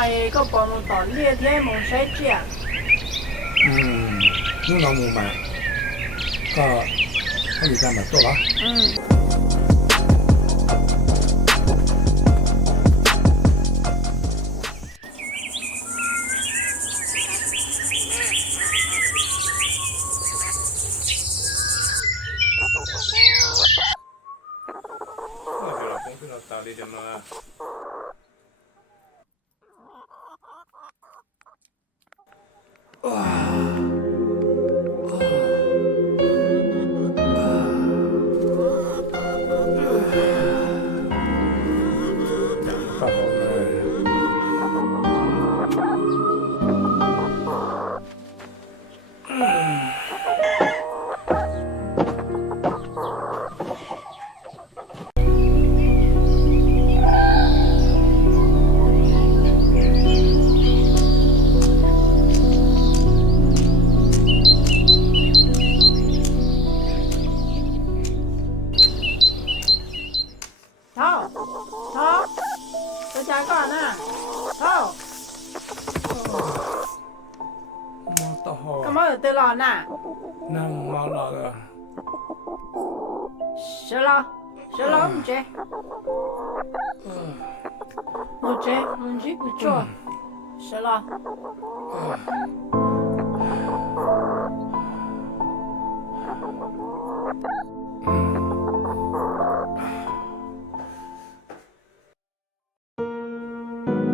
ai có bọn nó tỏ lia thế mong sẽ chia. นู่นน้องมูมาก็เขามีการแบบตัวเหรอ Thâu, Thâu, tôi chạy con à. Thâu, มอต่อหอ có mới ở từ lò nè. นั่งมอหลอดอ่ะ Sơ lo không chế. Một chế, một chế của chua. Sơ lo.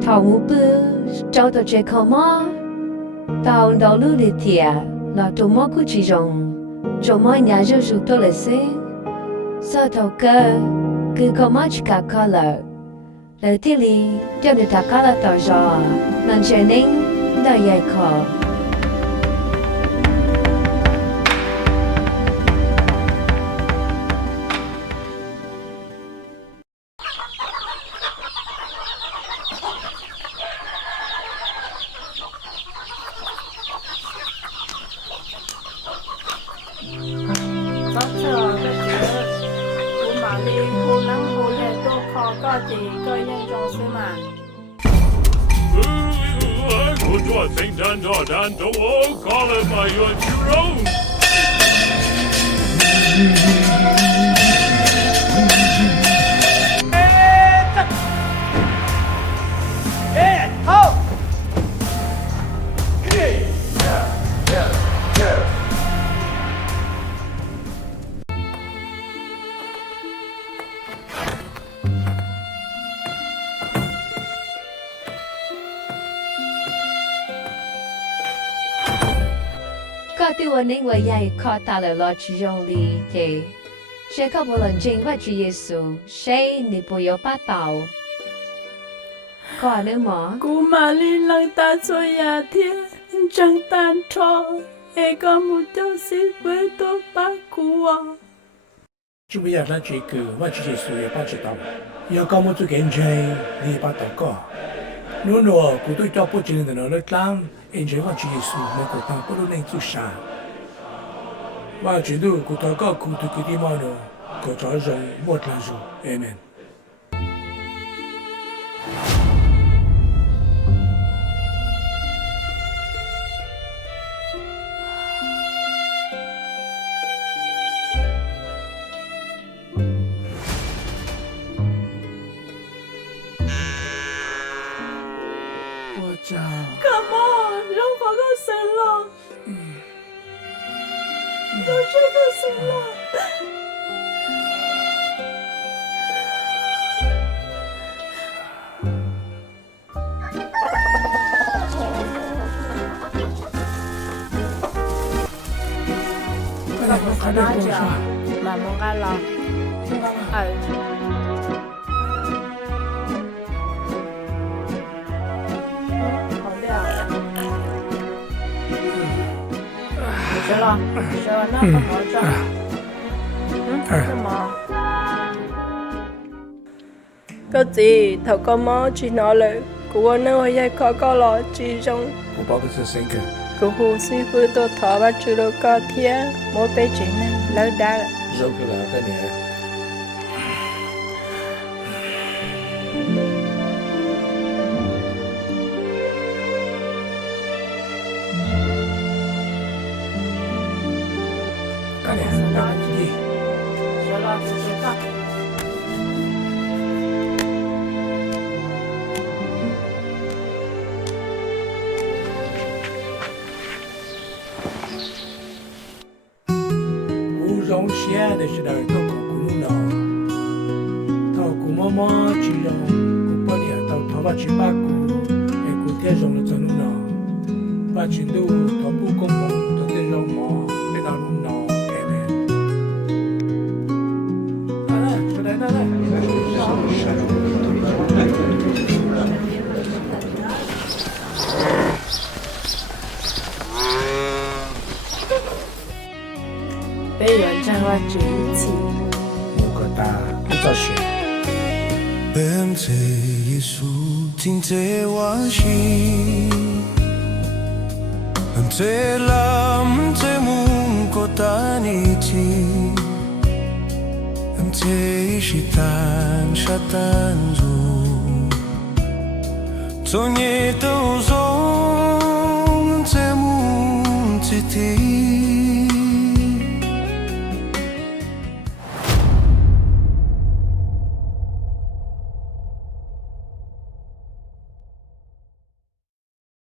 头目不找到这口吗？到道路里天，那多么个集中，周末伢就住多了些，手头个跟口嘛去搞搞了，来这里叫你打搞了多少，能确定那也可。Có chờ cái chữ của bà đi cô nắng cô nhẹ tô khó có gì có nhân trong sư mà. 我做圣战作战都我搞了埋怨猪肉。ก็ตัวนี้ว่าใหญ่ขอตาเลยรอจุยงลีเทเชื่อเขาบอกจริงว่าจุเยซูใช่นิปุยป้าเต่าก็นึกหมอ Cô mà lên lăng ta cho nhà thiên chẳng tan trò. Ê có một cháu xin với tôi bác cô à. 就不要让这个我直接说也不知道，要搞么做检查，你也把祷告。如果古对照不经的那那当，检查我直接说，我古当不如能做啥。我觉得古祷告古对个地方呢，古早上莫难受，amen。我讲， Come on, không có cái sự lo. Tôi chưa có sự lo. 快点跟我说， Mà muốn ra lo. Không được. Sơ lo nó không hỗ trợ. Mà có gì thầu có mó chỉ nói lời của nó hay hay có lo chỉ trong 我报个这三个， của hồ sĩ phụ tôi thọ và chủ đồ có thiết mỗi bé chỉ nên lỡ đá là 肉个了个你。có mò chỉ rong cũng bao nhiêu tàu thọ ba chỉ ba cú ai cú tiếc rong là chân nó ba chỉ đủ thọ bu công mong thọ tiếc rong mò bên nào luôn nó em này chỗ đấy này bây giờ chẳng qua chỉ chỉ một cái ta不知道选。 bên thế Giêsu tin thế quá chi bên thế làm thế muốn có ta ni chi bên thế shaitan shaitan zo cho nhẹ tao zo